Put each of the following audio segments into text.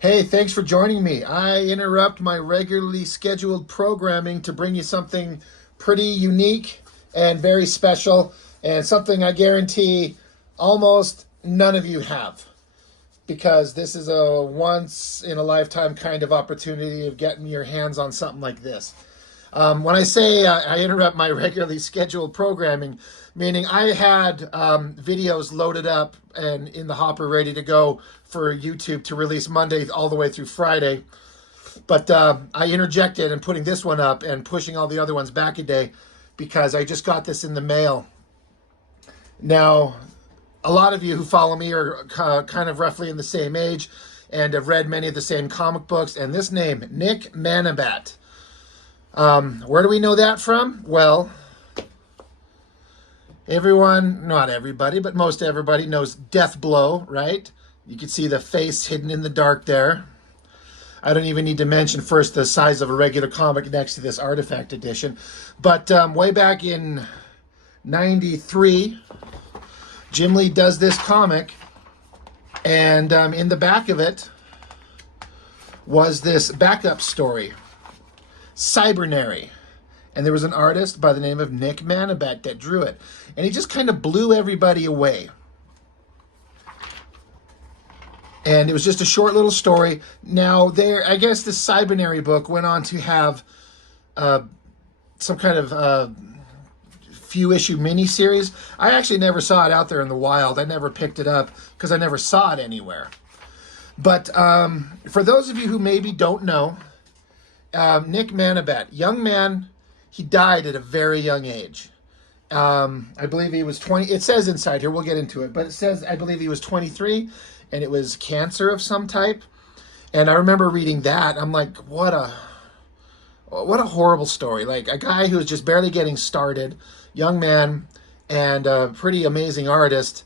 Hey, thanks for joining me. I interrupt my regularly scheduled programming to bring you something pretty unique and very special, and something I guarantee almost none of you have, because this is a once in a lifetime kind of opportunity of getting your hands on something like this. When I say I interrupt my regularly scheduled programming, meaning I had videos loaded up and in the hopper ready to go for YouTube to release Monday all the way through Friday. But I interjected in putting this one up and pushing all the other ones back a day because I just got this in the mail. Now, a lot of you who follow me are kind of roughly in the same age and have read many of the same comic books. And this name, Nick MANABAT. Where do we know that from? Well, everyone, not everybody, but most everybody knows Death Blow, right? You can see the face hidden in the dark there. I don't even need to mention first the size of a regular comic next to this Artifact edition. But way back in 93, Jim Lee does this comic, and in the back of it was this backup story, Cybernary. And there was an artist by the name of Nick MANABAT that drew it. And he just kind of blew everybody away. And it was just a short little story. Now, I guess the Cybernary book went on to have some kind of few issue miniseries. I actually never saw it out there in the wild. I never picked it up because I never saw it anywhere. But for those of you who maybe don't know, Nick MANABAT, young man, he died at a very young age. I believe he was 20. It says inside here, we'll get into it, but it says, I believe he was 23, and it was cancer of some type. And I remember reading that. I'm like, what a horrible story. Like, a guy who was just barely getting started, young man, and a pretty amazing artist.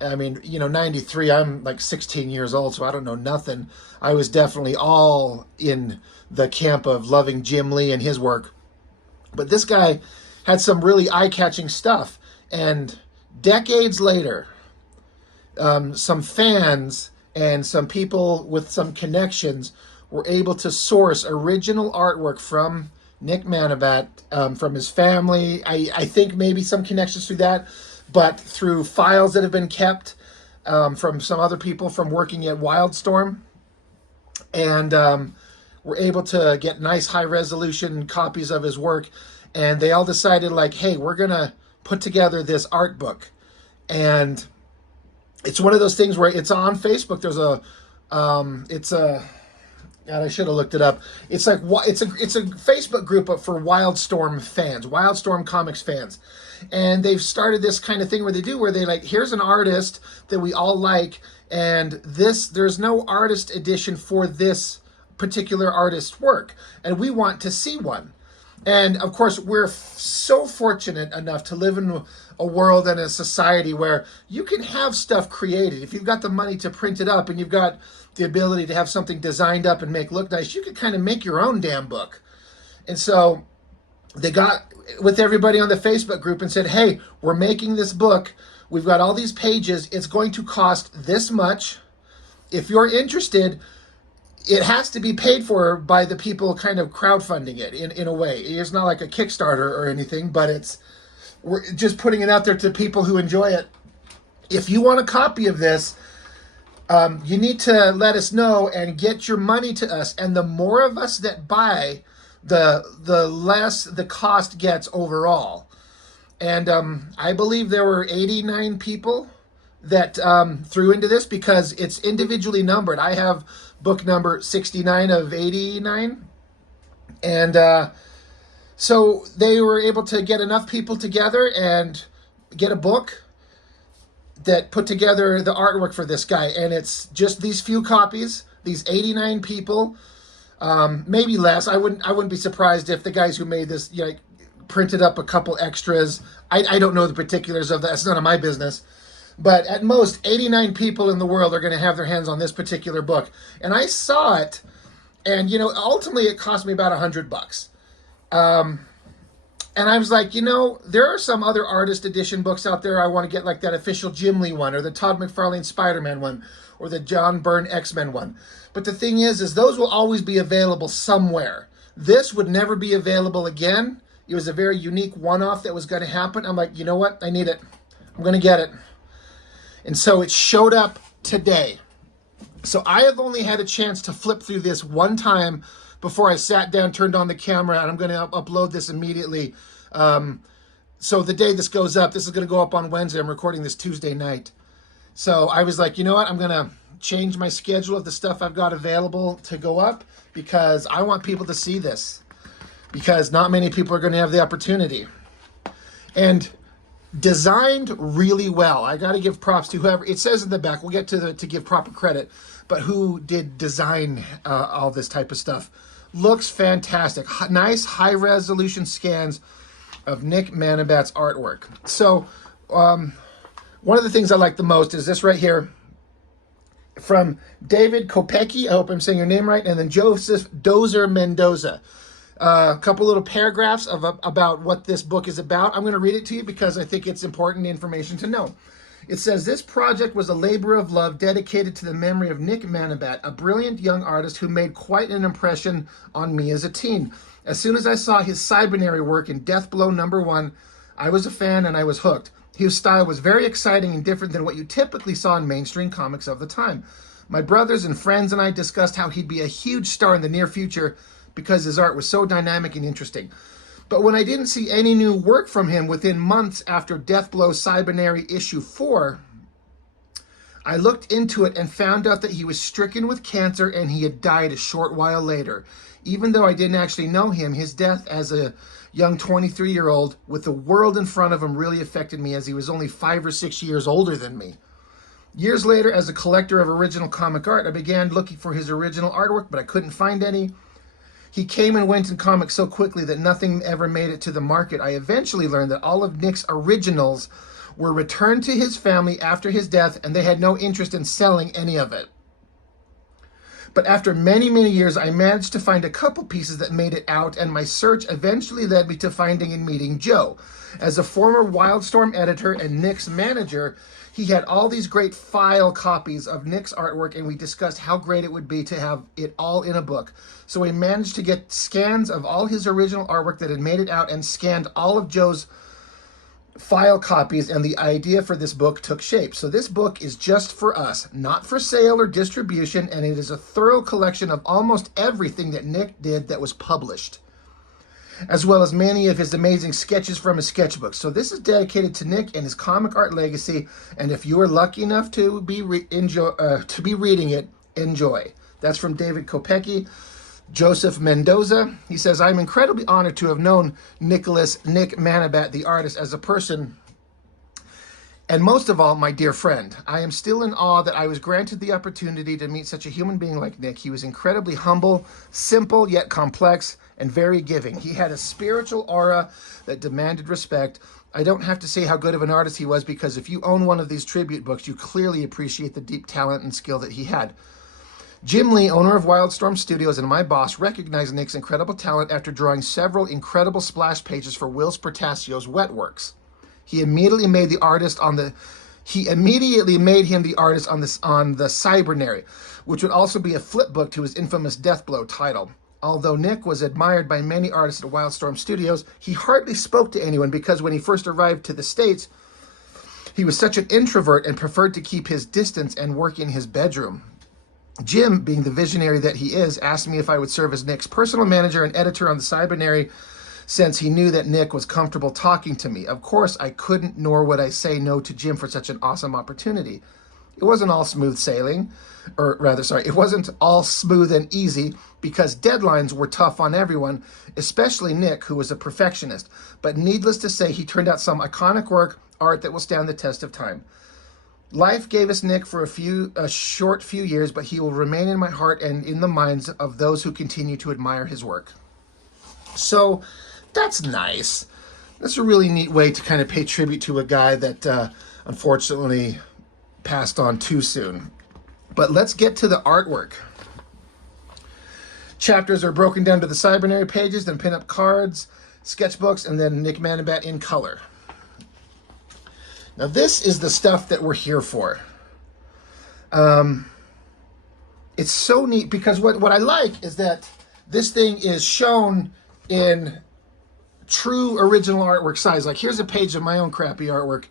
I mean, 93, I'm like 16 years old, so I don't know nothing. I was definitely all in the camp of loving Jim Lee and his work. But this guy had some really eye-catching stuff. And decades later, some fans and some people with some connections were able to source original artwork from Nick MANABAT, from his family. I think maybe some connections through that, but through files that have been kept from some other people from working at Wildstorm. And were able to get nice high-resolution copies of his work. And they all decided, like, hey, we're going to put together this art book. And it's one of those things where it's on Facebook. There's God, I should have looked it up. It's like, it's a Facebook group for Wildstorm fans, Wildstorm Comics fans. And they've started this kind of thing where they like, here's an artist that we all like, and there's no artist edition for this particular artist's work, and we want to see one. And of course, we're so fortunate enough to live in a world and a society where you can have stuff created. If you've got the money to print it up and you've got the ability to have something designed up and make look nice, you can kind of make your own damn book. And so they got with everybody on the Facebook group and said, hey, we're making this book. We've got all these pages. It's going to cost this much. If you're interested, it has to be paid for by the people kind of crowdfunding it in a way. It's not like a Kickstarter or anything, but we're just putting it out there to people who enjoy it. If you want a copy of this, you need to let us know and get your money to us. And the more of us that buy, the less the cost gets overall. And I believe there were 89 people that threw into this because it's individually numbered. I have book number 69 of 89. And so they were able to get enough people together and get a book that put together the artwork for this guy. And it's just these few copies, these 89 people, maybe less. I wouldn't be surprised if the guys who made this, printed up a couple extras. I don't know the particulars of that. It's none of my business. But at most, 89 people in the world are going to have their hands on this particular book. And I saw it, and, ultimately it cost me about $100. And I was like, there are some other artist edition books out there I want to get, like that official Jim Lee one or the Todd McFarlane Spider-Man one, or the John Byrne X-Men one. But the thing is those will always be available somewhere. This would never be available again. It was a very unique one-off that was going to happen. I'm like, you know what? I need it. I'm going to get it. And so it showed up today. So I have only had a chance to flip through this one time before I sat down, turned on the camera, and I'm going to upload this immediately. So the day this goes up, this is going to go up on Wednesday. I'm recording this Tuesday night. So I was like, you know what? I'm going to change my schedule of the stuff I've got available to go up because I want people to see this, because not many people are going to have the opportunity. And designed really well. I got to give props to whoever, it says in the back, we'll get to give proper credit, but who did design all this type of stuff. Looks fantastic. Nice high resolution scans of Nick MANABAT's artwork. So one of the things I like the most is this right here from David Kopecki. I hope I'm saying your name right. And then Joseph Dozer Mendoza. A couple little paragraphs about what this book is about. I'm going to read it to you because I think it's important information to know. It says, this project was a labor of love dedicated to the memory of Nick MANABAT, a brilliant young artist who made quite an impression on me as a teen. As soon as I saw his Cybernary work in Deathblow #1, I was a fan and I was hooked. His style was very exciting and different than what you typically saw in mainstream comics of the time. My brothers and friends and I discussed how he'd be a huge star in the near future because his art was so dynamic and interesting. But when I didn't see any new work from him within months after Deathblow Cybernary issue 4, I looked into it and found out that he was stricken with cancer and he had died a short while later. Even though I didn't actually know him, his death as a young 23-year-old with the world in front of him really affected me, as he was only 5 or 6 years older than me. Years later, as a collector of original comic art, I began looking for his original artwork, but I couldn't find any. He came and went in comics so quickly that nothing ever made it to the market. I eventually learned that all of Nick's originals were returned to his family after his death, and they had no interest in selling any of it. But after many, many years, I managed to find a couple pieces that made it out, and my search eventually led me to finding and meeting Joe. As a former Wildstorm editor and Nick's manager, he had all these great file copies of Nick's artwork, and we discussed how great it would be to have it all in a book. So we managed to get scans of all his original artwork that had made it out and scanned all of Joe's file copies, and the idea for this book took shape. So this book is just for us, not for sale or distribution, and it is a thorough collection of almost everything that Nick did that was published, as well as many of his amazing sketches from his sketchbooks. So this is dedicated to Nick and his comic art legacy, and if you are lucky enough to be reading it, enjoy. That's from David Kopecki. Joseph Mendoza, he says, I'm incredibly honored to have known Nick MANABAT, the artist, as a person, and most of all, my dear friend. I am still in awe that I was granted the opportunity to meet such a human being like Nick. He was incredibly humble, simple yet complex, and very giving. He had a spiritual aura that demanded respect. I don't have to say how good of an artist he was, because if you own one of these tribute books, you clearly appreciate the deep talent and skill that he had. Jim Lee, owner of Wildstorm Studios and my boss, recognized Nick's incredible talent after drawing several incredible splash pages for Will Spertasio's Wetworks. He immediately made him the artist on the Cybernary, which would also be a flip book to his infamous Deathblow title. Although Nick was admired by many artists at Wildstorm Studios, he hardly spoke to anyone because when he first arrived to the States, he was such an introvert and preferred to keep his distance and work in his bedroom. Jim, being the visionary that he is, asked me if I would serve as Nick's personal manager and editor on the Cybernary, since he knew that Nick was comfortable talking to me. Of course, I couldn't, nor would I say no to Jim for such an awesome opportunity. It wasn't all smooth sailing, it wasn't all smooth and easy, because deadlines were tough on everyone, especially Nick, who was a perfectionist. But needless to say, he turned out some iconic art that will stand the test of time. Life gave us Nick for a short few years, but he will remain in my heart and in the minds of those who continue to admire his work. So that's nice. That's a really neat way to kind of pay tribute to a guy that unfortunately passed on too soon. But let's get to the artwork. Chapters are broken down to the Cybernary pages, then pinup cards, sketchbooks, and then Nick MANABAT in color. Now this is the stuff that we're here for. It's so neat because what I like is that this thing is shown in true original artwork size. Like here's a page of my own crappy artwork,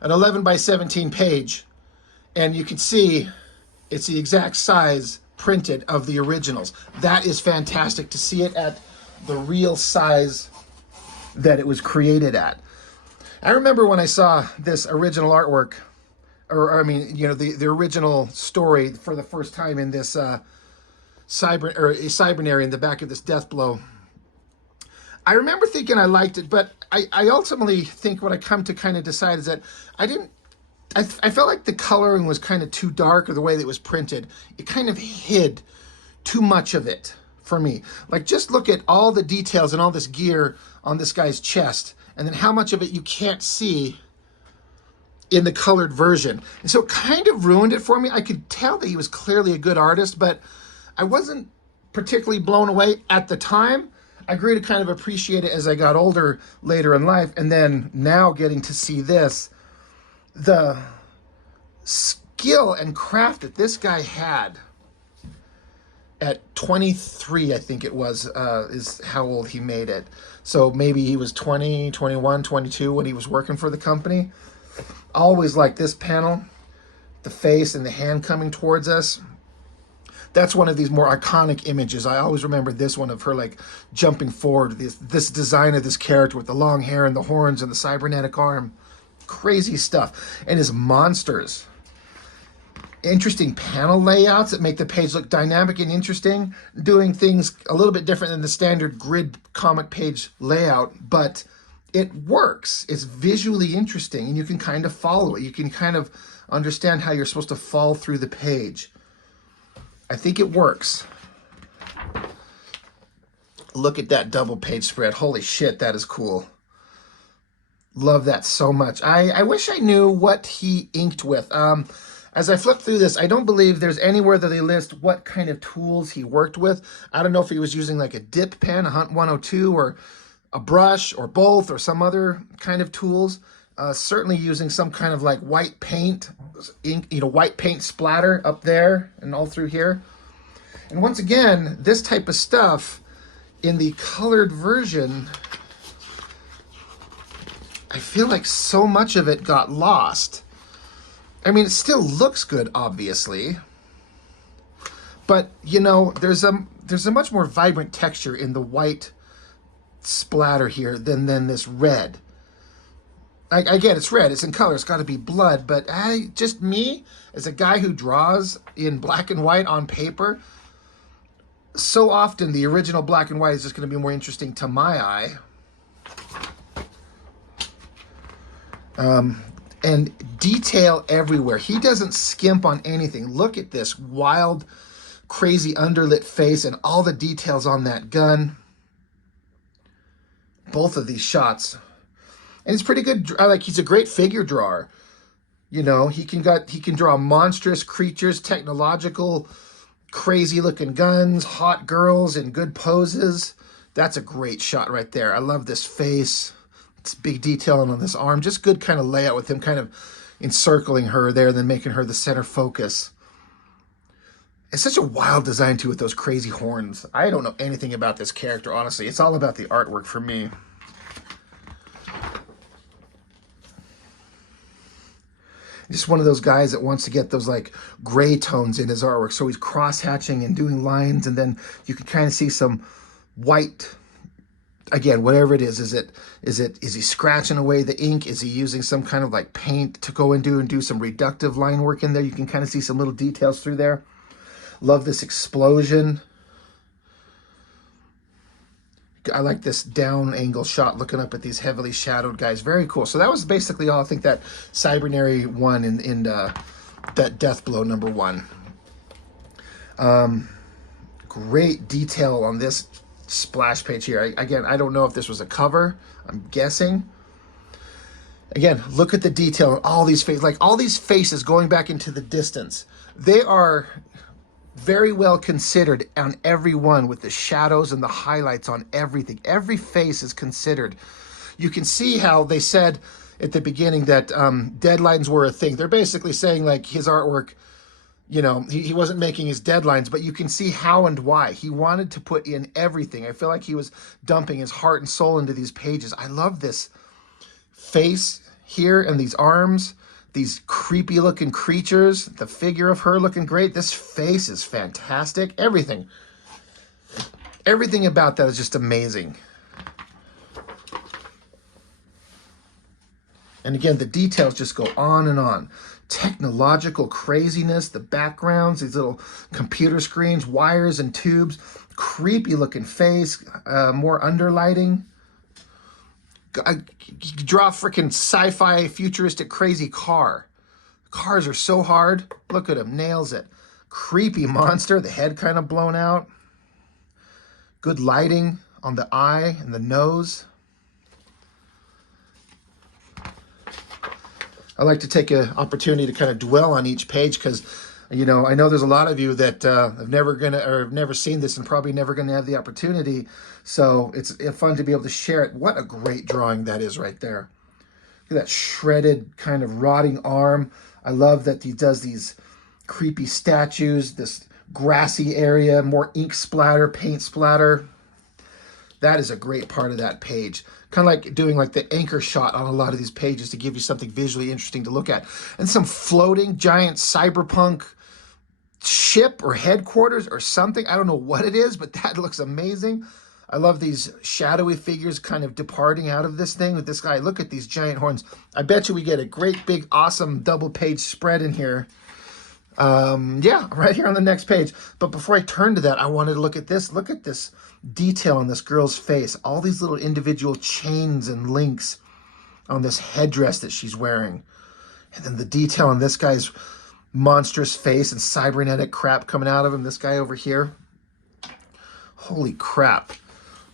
an 11 by 17 page, and you can see it's the exact size printed of the originals. That is fantastic to see it at the real size that it was created at. I remember when I saw this original artwork, or I mean, you know, the original story for the first time in this Cybernary in the back of this death blow. I remember thinking I liked it, but I ultimately think what I come to kind of decide is that I felt like the coloring was kind of too dark, or the way that it was printed. It kind of hid too much of it for me. Like just look at all the details and all this gear on this guy's chest, and then how much of it you can't see in the colored version. And so it kind of ruined it for me. I could tell that he was clearly a good artist, but I wasn't particularly blown away at the time. I grew to kind of appreciate it as I got older later in life. And then now getting to see this, the skill and craft that this guy had at 23, I think it was, is how old he made it. So maybe he was 20, 21, 22 when he was working for the company. Always like this panel, the face and the hand coming towards us. That's one of these more iconic images. I always remember this one of her like jumping forward, this design of this character with the long hair and the horns and the cybernetic arm. Crazy stuff. And his monsters. Interesting panel layouts that make the page look dynamic and interesting, doing things a little bit different than the standard grid comic page layout, but it works. It's visually interesting, and you can kind of follow it. You can kind of understand how you're supposed to fall through the page. I think it works. Look at that double page spread. Holy shit, that is cool. Love that so much. I wish I knew what he inked with. As I flip through this, I don't believe there's anywhere that they list what kind of tools he worked with. I don't know if he was using like a dip pen, a Hunt 102, or a brush, or both, or some other kind of tools. Certainly using some kind of like white paint, ink, you know, white paint splatter up there and all through here. And once again, this type of stuff in the colored version, I feel like so much of it got lost. I mean, it still looks good, obviously, but you know, there's a much more vibrant texture in the white splatter here than this red. I get it's red, it's in color, it's got to be blood, but just me, as a guy who draws in black and white on paper, so often the original black and white is just going to be more interesting to my eye. And detail everywhere. He doesn't skimp on anything. Look at this wild, crazy underlit face and all the details on that gun. Both of these shots. And he's pretty good. Like, he's a great figure drawer. You know, he can draw monstrous creatures, technological, crazy looking guns, hot girls in good poses. That's a great shot right there. I love this face. It's big detail on this arm. Just good kind of layout with him kind of encircling her there and then making her the center focus. It's such a wild design too with those crazy horns. I don't know anything about this character, honestly. It's all about the artwork for me. Just one of those guys that wants to get those like gray tones in his artwork. So he's cross-hatching and doing lines, and then you can kind of see some white. Again, whatever it is he scratching away the ink? Is he using some kind of like paint to go into and do some reductive line work in there? You can kind of see some little details through there. Love this explosion. I like this down angle shot looking up at these heavily shadowed guys. Very cool. So that was basically all I think that Cybernary won in that Death Blow #1. Great detail on this splash page here. Again, I don't know if this was a cover. I'm guessing. Again, look at the detail on all these faces. Like all these faces going back into the distance. They are very well considered on every one, with the shadows and the highlights on everything. Every face is considered. You can see how they said at the beginning that deadlines were a thing. They're basically saying like his artwork you know, he wasn't making his deadlines, but you can see how and why. He wanted to put in everything. I feel like he was dumping his heart and soul into these pages. I love this face here and these arms, these creepy looking creatures, the figure of her looking great. This face is fantastic. Everything about that is just amazing. And again, the details just go on and on. Technological craziness, the backgrounds, these little computer screens, wires and tubes, creepy looking face, more underlighting. You draw a freaking sci-fi futuristic crazy car. Cars are so hard. Look at him, nails it. Creepy monster, the head kind of blown out. Good lighting on the eye and the nose. I like to take an opportunity to kind of dwell on each page because, you know, I know there's a lot of you that have never seen this and probably never going to have the opportunity. So it's fun to be able to share it. What a great drawing that is right there. Look at that shredded kind of rotting arm. I love that he does these creepy statues, this grassy area, more ink splatter, paint splatter. That is a great part of that page. Kind of like doing like the anchor shot on a lot of these pages to give you something visually interesting to look at. And some floating giant cyberpunk ship or headquarters or something. I don't know what it is, but that looks amazing. I love these shadowy figures kind of departing out of this thing with this guy. Look at these giant horns. I bet you we get a great big awesome double page spread in here. Yeah, right here on the next page. But before I turn to that, I wanted to look at this. Look at this detail on this girl's face. All these little individual chains and links on this headdress that she's wearing. And then the detail on this guy's monstrous face and cybernetic crap coming out of him. This guy over here. Holy crap.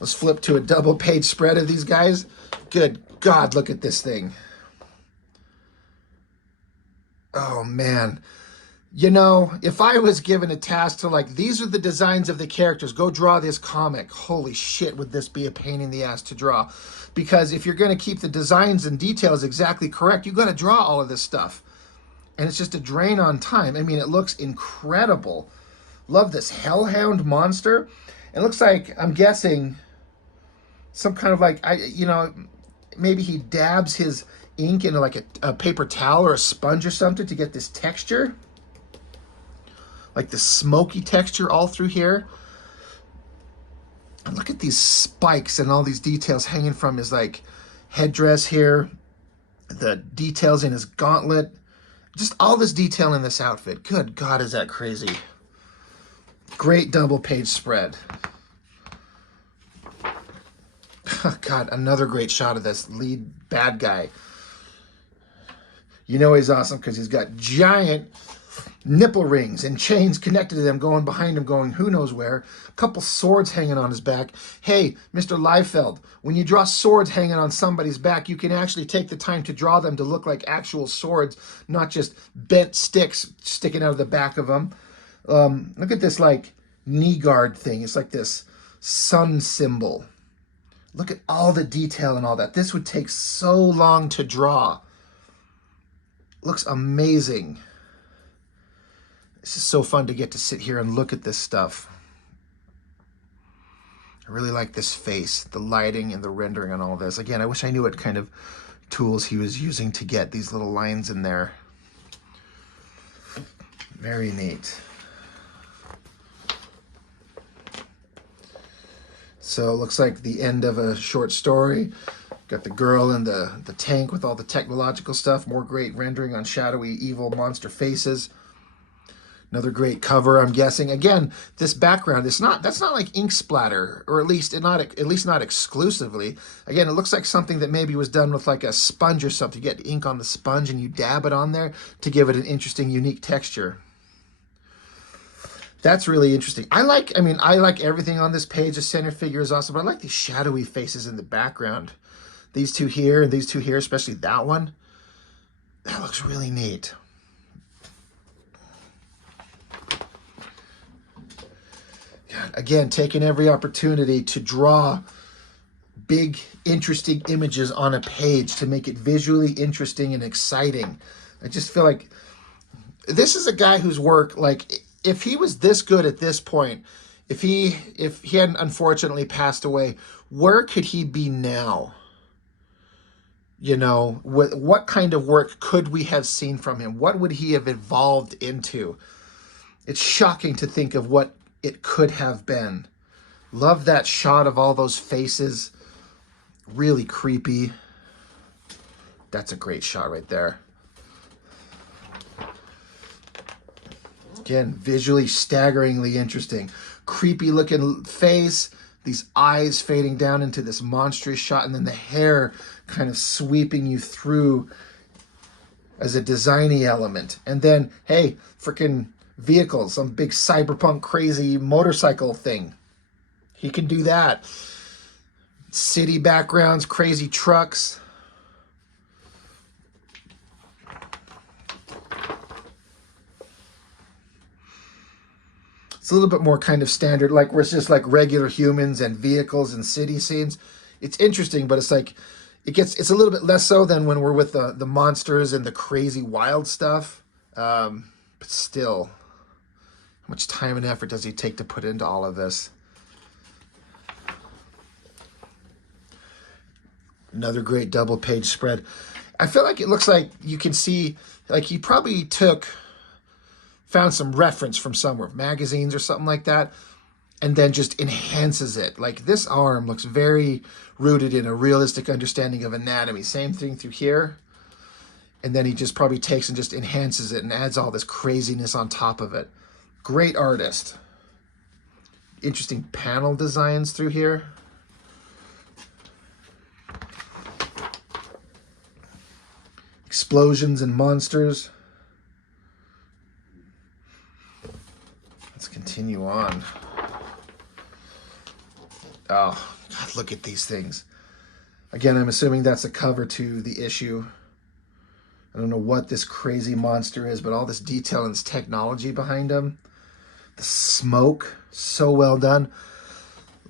Let's flip to a double page spread of these guys. Good God, look at this thing. Oh, man. You know, if I was given a task to like, these are the designs of the characters, go draw this comic, holy shit, would this be a pain in the ass to draw? Because if you're going to keep the designs and details exactly correct, you got to draw all of this stuff. And it's just a drain on time. I mean, it looks incredible. Love this hellhound monster. It looks like, I'm guessing, some kind of like, you know, maybe he dabs his ink into like a paper towel or a sponge or something to get this texture. Like the smoky texture all through here. And look at these spikes and all these details hanging from his like headdress here. The details in his gauntlet. Just all this detail in this outfit. Good God, is that crazy. Great double page spread. God, another great shot of this lead bad guy. You know he's awesome because he's got giant nipple rings and chains connected to them going behind him going who knows where. A couple swords hanging on his back. Hey, Mr. Liefeld, when you draw swords hanging on somebody's back, you can actually take the time to draw them to look like actual swords, not just bent sticks sticking out of the back of them. Look at this like knee guard thing. It's like this sun symbol. Look at all the detail and all that. This would take so long to draw. Looks amazing. It's just so fun to get to sit here and look at this stuff. I really like this face, the lighting and the rendering on all this. Again, I wish I knew what kind of tools he was using to get these little lines in there. Very neat. So it looks like the end of a short story. Got the girl in the tank with all the technological stuff. More great rendering on shadowy, evil monster faces. Another great cover, I'm guessing. Again, this background, that's not like ink splatter, or at least not exclusively. Again, it looks like something that maybe was done with like a sponge or something. You get ink on the sponge and you dab it on there to give it an interesting, unique texture. That's really interesting. I like everything on this page. The center figure is awesome, but I like these shadowy faces in the background. These two here and these two here, especially that one. That looks really neat. God, again, taking every opportunity to draw big, interesting images on a page to make it visually interesting and exciting. I just feel like This is a guy whose work, like, if he was this good at this point, if he hadn't unfortunately passed away, where could he be now? You know, what kind of work could we have seen from him? What would he have evolved into? It's shocking to think of what it could have been. Love that shot of all those faces. Really creepy. That's a great shot right there. Again, visually staggeringly interesting. Creepy looking face, these eyes fading down into this monstrous shot, and then the hair kind of sweeping you through as a designy element. And then, hey, freaking vehicles, some big cyberpunk crazy motorcycle thing. He can do that. City backgrounds, crazy trucks. It's a little bit more kind of standard, like where it's just like regular humans and vehicles and city scenes. It's interesting, but it's like it's a little bit less so than when we're with the monsters and the crazy wild stuff. But still, how much time and effort does he take to put into all of this? Another great double page spread. I feel like it looks like you can see, like he probably found some reference from somewhere, magazines or something like that, and then just enhances it. Like this arm looks very rooted in a realistic understanding of anatomy. Same thing through here. And then he just probably takes and just enhances it and adds all this craziness on top of it. Great artist. Interesting panel designs through here. Explosions and monsters. Let's continue on. Oh, God, look at these things. Again, I'm assuming that's a cover to the issue. I don't know what this crazy monster is, but all this detail and this technology behind him. The smoke, so well done.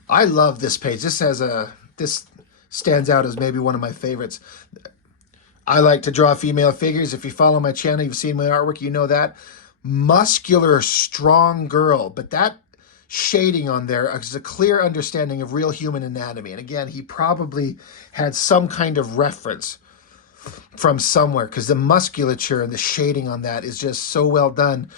I love this page. This stands out as maybe one of my favorites. I like to draw female figures. If you follow my channel, you've seen my artwork, you know that. Muscular, strong girl, but that shading on there is a clear understanding of real human anatomy. And again, he probably had some kind of reference from somewhere, because the musculature and the shading on that is just so well done.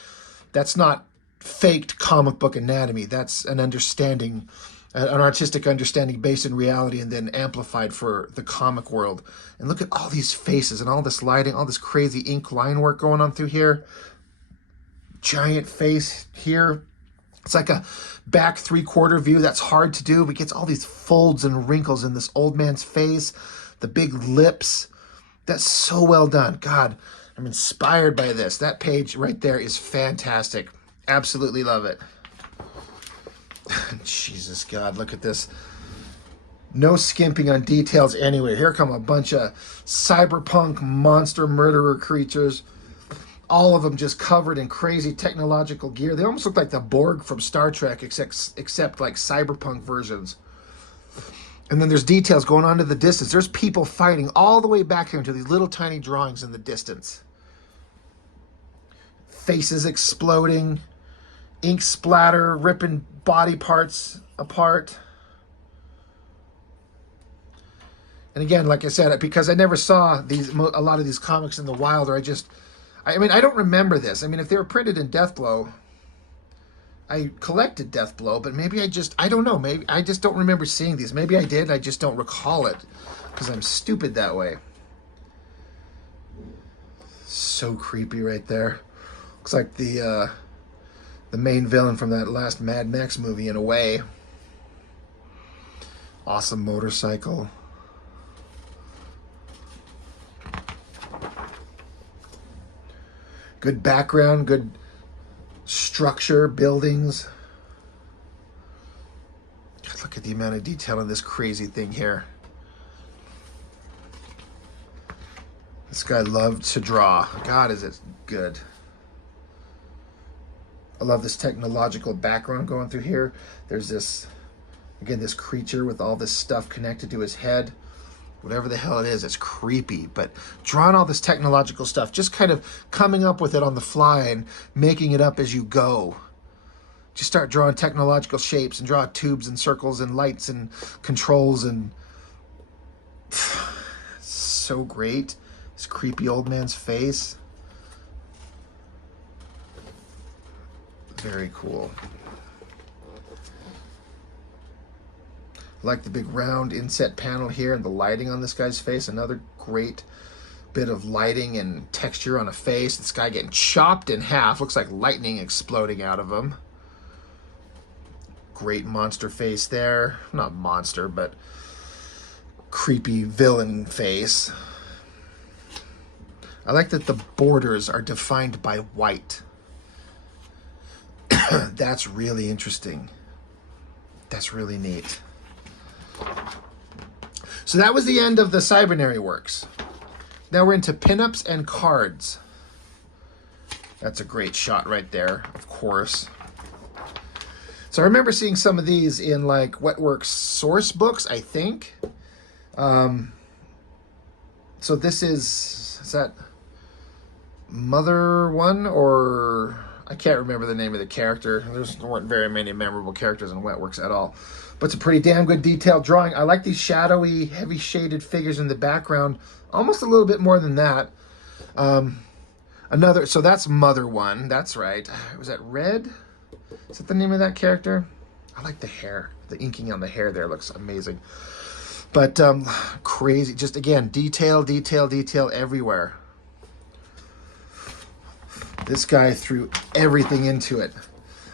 That's not faked comic book anatomy. That's an understanding, an artistic understanding based in reality and then amplified for the comic world. And look at all these faces and all this lighting, all this crazy ink line work going on through here. Giant face here. It's like a back 3/4 view. That's hard to do, but it gets all these folds and wrinkles in this old man's face. The big lips. That's so well done. God, I'm inspired by this. That page right there is fantastic. Absolutely love it. Jesus, God, look at this. No skimping on details anywhere. Here come a bunch of cyberpunk monster murderer creatures. All of them just covered in crazy technological gear. They almost look like the Borg from Star Trek, except like cyberpunk versions. And then there's details going on to the distance. There's people fighting all the way back here into these little tiny drawings in the distance. Faces exploding. Ink splatter, ripping body parts apart. And again, like I said, because I never saw a lot of these comics in the wild, or I mean, I don't remember this. I mean, if they were printed in Deathblow, I collected Deathblow, but maybe I don't know. Maybe I just don't remember seeing these. Maybe I did, I just don't recall it, because I'm stupid that way. So creepy right there. Looks like the main villain from that last Mad Max movie in a way. Awesome motorcycle. Good background, good structure, buildings. God, look at the amount of detail in this crazy thing here. This guy loved to draw. God, is it good. I love this technological background going through here. There's this, again, this creature with all this stuff connected to his head. whatever the hell it is. It's creepy, but drawing all this technological stuff, just kind of coming up with it on the fly and making it up as you go. Just start drawing technological shapes and draw tubes and circles and lights and controls, and so great. This creepy old man's face. Very cool. I like the big round inset panel here and the lighting on this guy's face. Another great bit of lighting and texture on a face. This guy getting chopped in half. Looks like lightning exploding out of him. Great monster face there. Not monster, but creepy villain face. I like that the borders are defined by white. That's really interesting. That's really neat. So that was the end of the Cybernary works. Now we're into pinups and cards. That's a great shot right there, of course. So I remember seeing some of these in like Wetworks source books, I think. So this is that Mother one, or I can't remember the name of the character. There weren't very many memorable characters in Wetworks at all. But it's a pretty damn good detailed drawing. I like these shadowy, heavy shaded figures in the background. Almost a little bit more than that. So that's Mother one. That's right. Was that Red? Is that the name of that character? I like the hair. The inking on the hair there looks amazing. But crazy. Just again, detail, detail, detail everywhere. This guy threw everything into it.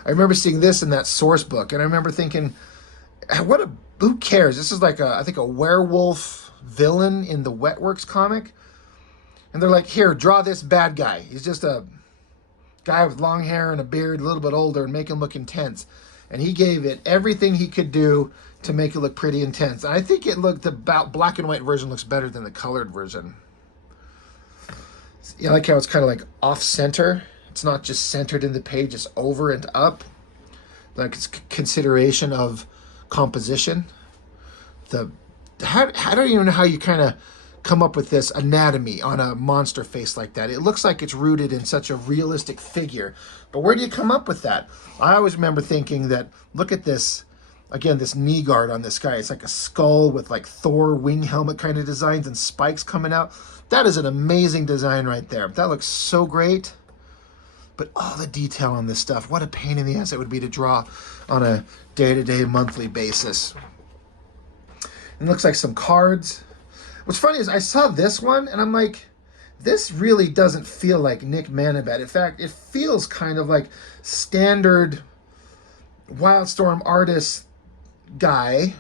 I remember seeing this in that source book, and I remember thinking, who cares? This is like I think a werewolf villain in the Wetworks comic. And they're like, here, draw this bad guy. He's just a guy with long hair and a beard, a little bit older, and make him look intense. And he gave it everything he could do to make it look pretty intense. And I think the black and white version looks better than the colored version. I like how it's kind of like off-center. It's not just centered in the page, it's over and up. Like it's consideration of composition. I don't even know how you kind of come up with this anatomy on a monster face like that. It looks like it's rooted in such a realistic figure. But where do you come up with that? I always remember thinking that, look at this, again, this knee guard on this guy. It's like a skull with like Thor wing helmet kind of designs and spikes coming out. That is an amazing design right there. That looks so great. But all the detail on this stuff, what a pain in the ass it would be to draw on a day-to-day, monthly basis. It looks like some cards. What's funny is I saw this one and I'm like, this really doesn't feel like Nick MANABAT. In fact, it feels kind of like standard Wildstorm artist guy.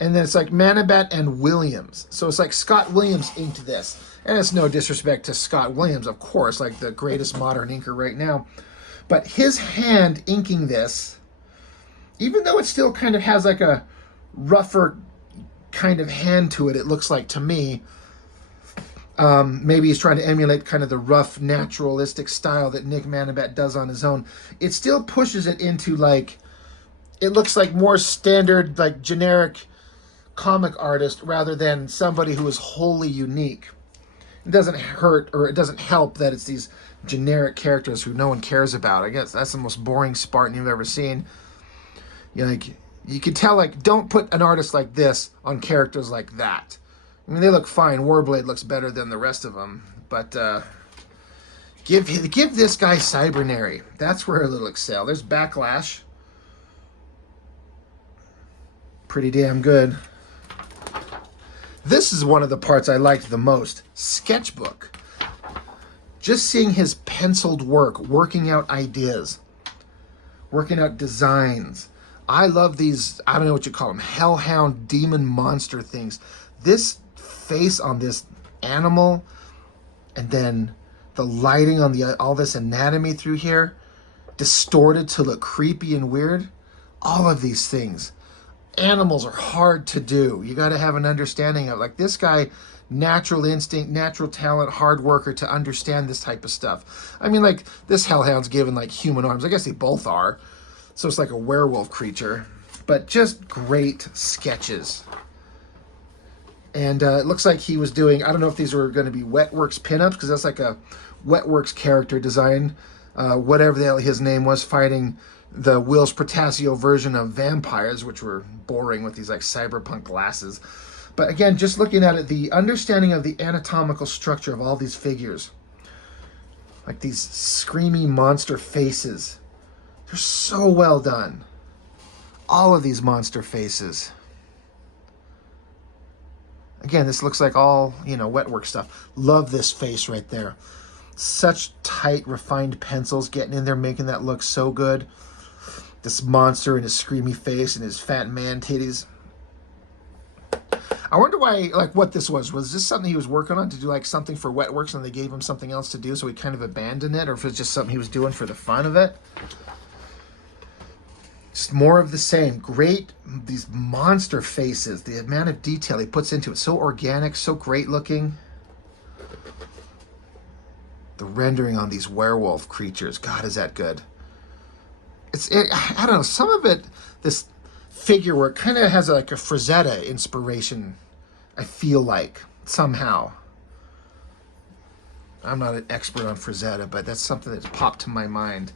And then it's like MANABAT and Williams. So it's like Scott Williams inked this. And it's no disrespect to Scott Williams, of course, like the greatest modern inker right now. But his hand inking this, even though it still kind of has like a rougher kind of hand to it, it looks like to me. Maybe he's trying to emulate kind of the rough, naturalistic style that Nick MANABAT does on his own. It still pushes it into like, it looks like more standard, like generic comic artist rather than somebody who is wholly unique. It doesn't hurt, or it doesn't help that it's these generic characters who no one cares about. I guess that's the most boring Spartan you've ever seen. You can tell, like, don't put an artist like this on characters like that. I mean, they look fine. Warblade looks better than the rest of them. But give this guy Cybernary. That's where it'll excel. There's Backlash. Pretty damn good. This is one of the parts I liked the most. Sketchbook. Just seeing his penciled work, working out ideas, working out designs. I love these, I don't know what you call them, hellhound demon monster things. This face on this animal, and then the lighting on all this anatomy through here, distorted to look creepy and weird. All of these things. Animals are hard to do. You got to have an understanding of, like, this guy, natural instinct, natural talent, hard worker to understand this type of stuff. I mean, like, this hellhound's given like human arms. I guess they both are. So it's like a werewolf creature, but just great sketches. And it looks like he was doing, I don't know if these were going to be Wetworks pinups, because that's like a Wetworks character design, whatever the hell his name was, fighting the Will's Protasio version of vampires, which were boring with these like cyberpunk glasses. But again, just looking at it, the understanding of the anatomical structure of all these figures, like these screamy monster faces, they're so well done. All of these monster faces. Again, this looks like all, you know, Wetwork stuff. Love this face right there. Such tight, refined pencils getting in there, making that look so good. This monster and his screamy face and his fat man titties. I wonder why, like, what this was. Was this something he was working on to do, like, something for Wetworks and they gave him something else to do, so he kind of abandoned it? Or if it's just something he was doing for the fun of it? Just more of the same. Great, these monster faces. The amount of detail he puts into it. So organic, so great looking. The rendering on these werewolf creatures. God, is that good. I don't know, some of it, this figure work kind of has like a Frazetta inspiration, I feel like, somehow. I'm not an expert on Frazetta, but that's something that's popped to my mind.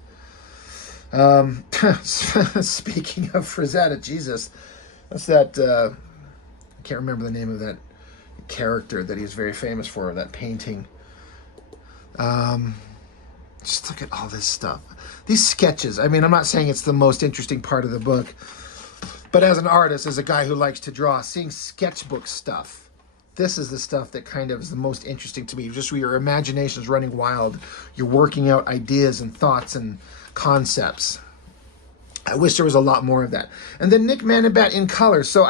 Speaking of Frazetta, Jesus, that's that, I can't remember the name of that character that he's very famous for, that painting. Just look at all this stuff. These sketches, I mean, I'm not saying it's the most interesting part of the book, but as an artist, as a guy who likes to draw, seeing sketchbook stuff, this is the stuff that kind of is the most interesting to me. Just where your imagination is running wild. You're working out ideas and thoughts and concepts. I wish there was a lot more of that. And then Nick Manabat in color. So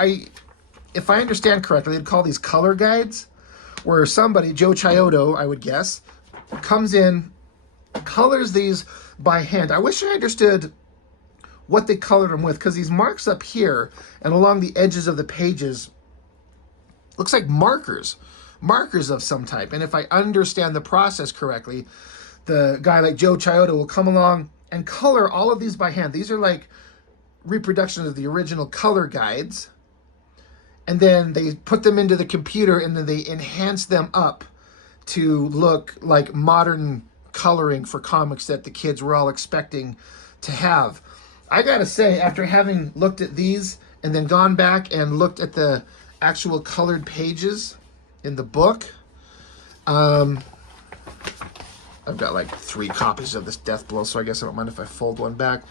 if I understand correctly, they'd call these color guides, where somebody, Joe Chiodo, I would guess, comes in, colors these by hand. I wish I understood what they colored them with, because these marks up here and along the edges of the pages looks like markers of some type. And if I understand the process correctly, the guy like Joe Chiodo will come along and color all of these by hand. These are like reproductions of the original color guides, and then they put them into the computer and then they enhance them up to look like modern coloring for comics that the kids were all expecting to have. I gotta say, after having looked at these and then gone back and looked at the actual colored pages in the book, I've got like 3 copies of this Death Blow, so I guess I don't mind if I fold one back.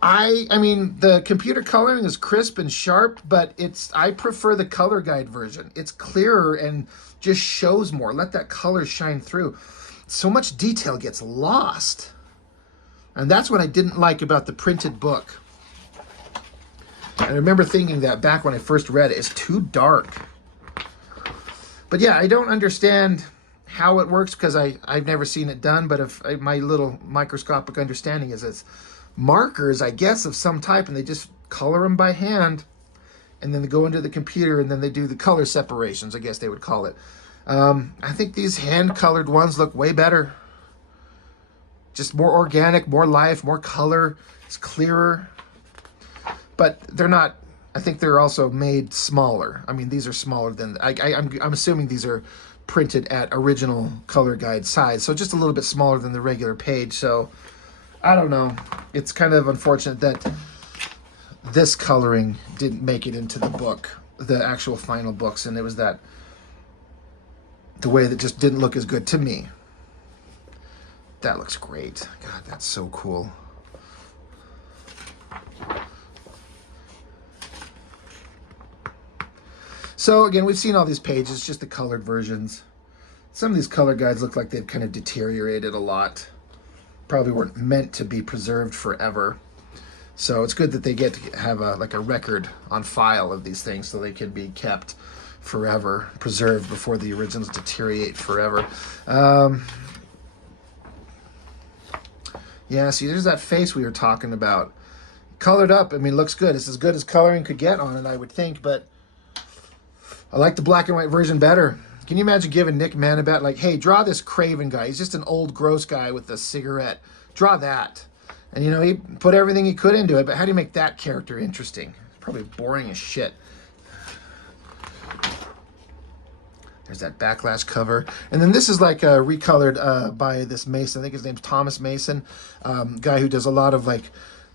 I mean, the computer coloring is crisp and sharp, but I prefer the color guide version. It's clearer and just shows more. Let that color shine through. So much detail gets lost. And that's what I didn't like about the printed book. I remember thinking that back when I first read it. It's too dark. But yeah, I don't understand how it works, because I've never seen it done, but my little microscopic understanding is it's markers, I guess, of some type, and they just color them by hand, and then they go into the computer, and then they do the color separations, I guess they would call it. I think these hand-colored ones look way better. Just more organic, more life, more color. It's clearer. But they're not, I think they're also made smaller. I mean, these are smaller than, I'm assuming these are printed at original color guide size, so just a little bit smaller than the regular page. So I don't know. It's kind of unfortunate that this coloring didn't make it into the book, the actual final books, and it was the way that just didn't look as good to me. That looks great. God, that's so cool. So again, we've seen all these pages, just the colored versions. Some of these color guides look like they've kind of deteriorated a lot. Probably weren't meant to be preserved forever. So it's good that they get to have a record on file of these things, so they can be kept forever, preserved before the originals deteriorate forever. Yeah, see, there's that face we were talking about. Colored up, I mean, looks good. It's as good as coloring could get on it, I would think, but I like the black and white version better. Can you imagine giving Nick Manabat, like, hey, draw this Craven guy. He's just an old, gross guy with a cigarette. Draw that. And, you know, he put everything he could into it, but how do you make that character interesting? Probably boring as shit. There's that backlash cover. And then this is like recolored by this Mason. I think his name's Thomas Mason, guy who does a lot of like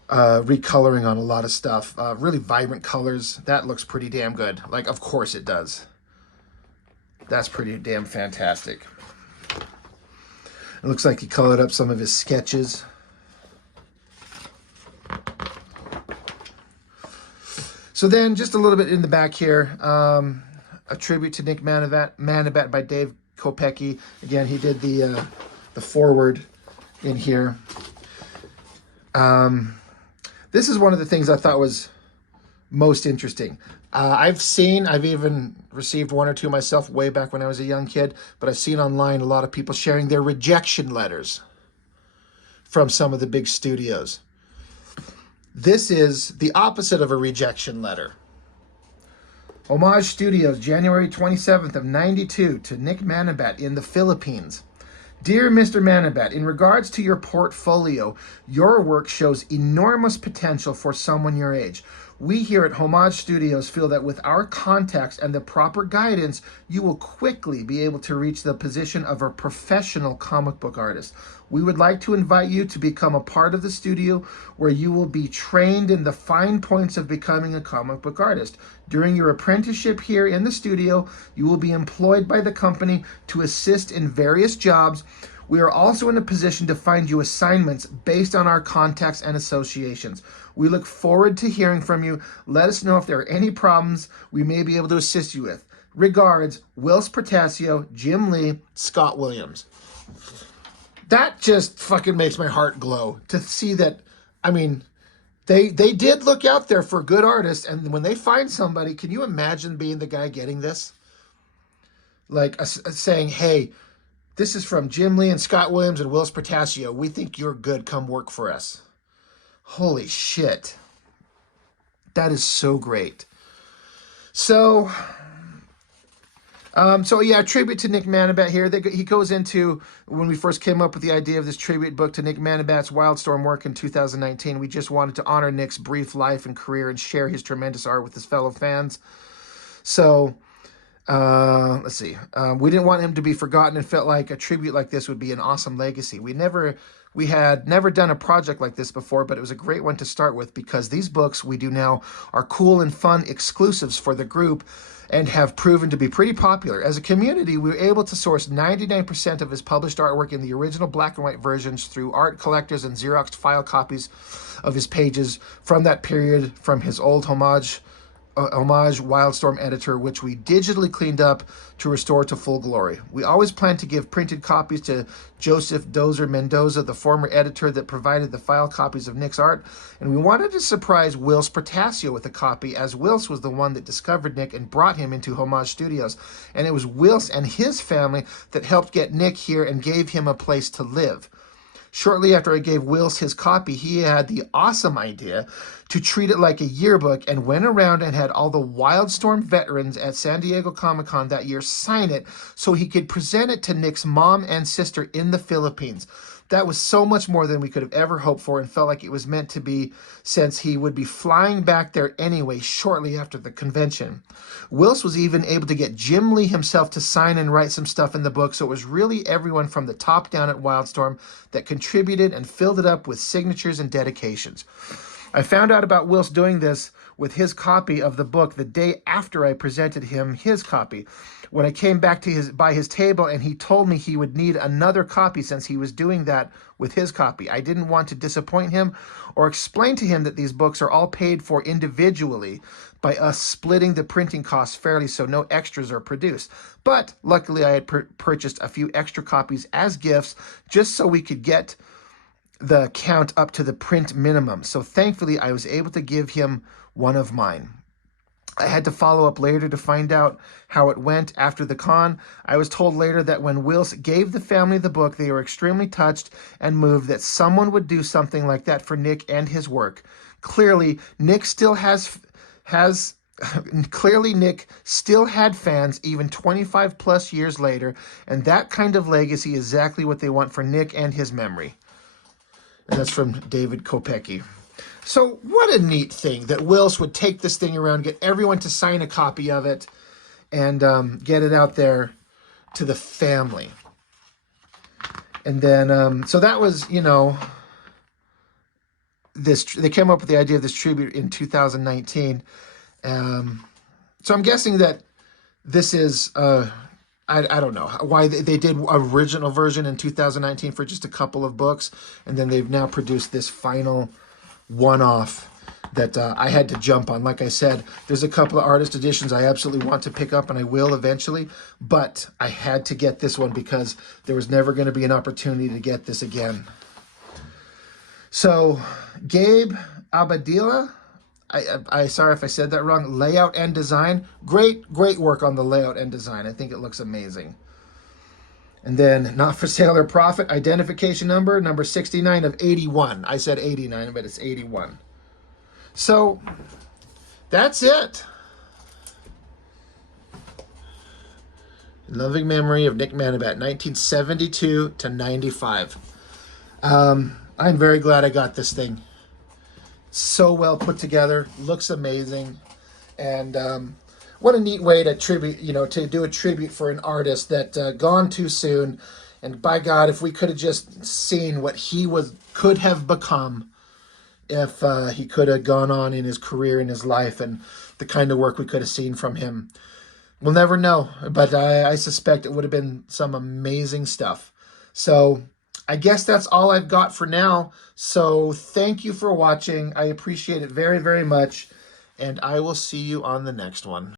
recoloring on a lot of stuff. Really vibrant colors. That looks pretty damn good. Like, of course it does. That's pretty damn fantastic. It looks like he colored up some of his sketches. So then just a little bit in the back here, a tribute to Nick MANABAT by Dave Kopecki. Again, he did the foreword in here. This is one of the things I thought was most interesting. I've even received one or two myself way back when I was a young kid, but I've seen online a lot of people sharing their rejection letters from some of the big studios. This is the opposite of a rejection letter. Homage Studios, January 27th of 92 to Nick MANABAT in the Philippines. Dear Mr. MANABAT, in regards to your portfolio, your work shows enormous potential for someone your age. We here at Homage Studios feel that with our context and the proper guidance, you will quickly be able to reach the position of a professional comic book artist. We would like to invite you to become a part of the studio where you will be trained in the fine points of becoming a comic book artist. During your apprenticeship here in the studio, you will be employed by the company to assist in various jobs. We are also in a position to find you assignments based on our contacts and associations. We look forward to hearing from you. Let us know if there are any problems we may be able to assist you with. Regards, Wills Portasio, Jim Lee, Scott Williams. That just fucking makes my heart glow to see that. I mean, they did look out there for good artists, and when they find somebody, can you imagine being the guy getting this? Like saying, hey, this is from Jim Lee and Scott Williams and Wills Portasio. We think you're good. Come work for us. Holy shit. That is so great. So yeah, tribute to Nick MANABAT here. He goes into, when we first came up with the idea of this tribute book to Nick MANABAT's Wildstorm work in 2019, we just wanted to honor Nick's brief life and career and share his tremendous art with his fellow fans. So, let's see. We didn't want him to be forgotten and felt like a tribute like this would be an awesome legacy. We had never done a project like this before, but it was a great one to start with because these books we do now are cool and fun exclusives for the group and have proven to be pretty popular. As a community, we were able to source 99% of his published artwork in the original black and white versions through art collectors and Xeroxed file copies of his pages from that period from his old Homage Wildstorm editor, which we digitally cleaned up to restore to full glory. We always planned to give printed copies to Joseph Dozer Mendoza, the former editor that provided the file copies of Nick's art, and we wanted to surprise Wills Portasio with a copy, as Wills was the one that discovered Nick and brought him into Homage Studios, and it was Wills and his family that helped get Nick here and gave him a place to live. Shortly after I gave Wills his copy, he had the awesome idea to treat it like a yearbook and went around and had all the Wildstorm veterans at San Diego Comic-Con that year sign it so he could present it to Nick's mom and sister in the Philippines. That was so much more than we could have ever hoped for and felt like it was meant to be, since he would be flying back there anyway shortly after the convention. Wills was even able to get Jim Lee himself to sign and write some stuff in the book, so it was really everyone from the top down at Wildstorm that contributed and filled it up with signatures and dedications. I found out about Wills doing this with his copy of the book the day after I presented him his copy. When I came back to by his table and he told me he would need another copy since he was doing that with his copy. I didn't want to disappoint him or explain to him that these books are all paid for individually by us splitting the printing costs fairly so no extras are produced. But luckily I had purchased a few extra copies as gifts just so we could get the count up to the print minimum. So thankfully I was able to give him one of mine. I had to follow up later to find out how it went after the con. I was told later that when Wills gave the family the book, they were extremely touched and moved that someone would do something like that for Nick and his work. Clearly, Nick still had fans even 25 plus years later, and that kind of legacy is exactly what they want for Nick and his memory. And that's from David Kopecki. So what a neat thing that Wills would take this thing around, get everyone to sign a copy of it, and get it out there to the family. And then, so that was, you know, they came up with the idea of this tribute in 2019. So I'm guessing that this is, I don't know why they did original version in 2019 for just a couple of books, and then they've now produced this final one-off that I had to jump on. Like I said, there's a couple of artist editions I absolutely want to pick up, and I will eventually, but I had to get this one because there was never going to be an opportunity to get this again. So, Gabe Abadila, I sorry if I said that wrong, layout and design. Great work on the layout and design. I think it looks amazing. And then not for sale or profit, identification number 69 of 81. I said 89, but it's 81. So that's it. Loving memory of Nick MANABAT, 1972 to 95. I'm very glad I got this thing. So well put together, looks amazing, and what a neat way to tribute, you know, to do a tribute for an artist that gone too soon. And by God, if we could have just seen what he could have become, if he could have gone on in his career, in his life, and the kind of work we could have seen from him, we'll never know. But I suspect it would have been some amazing stuff. So I guess that's all I've got for now. So thank you for watching. I appreciate it very, very much. And I will see you on the next one.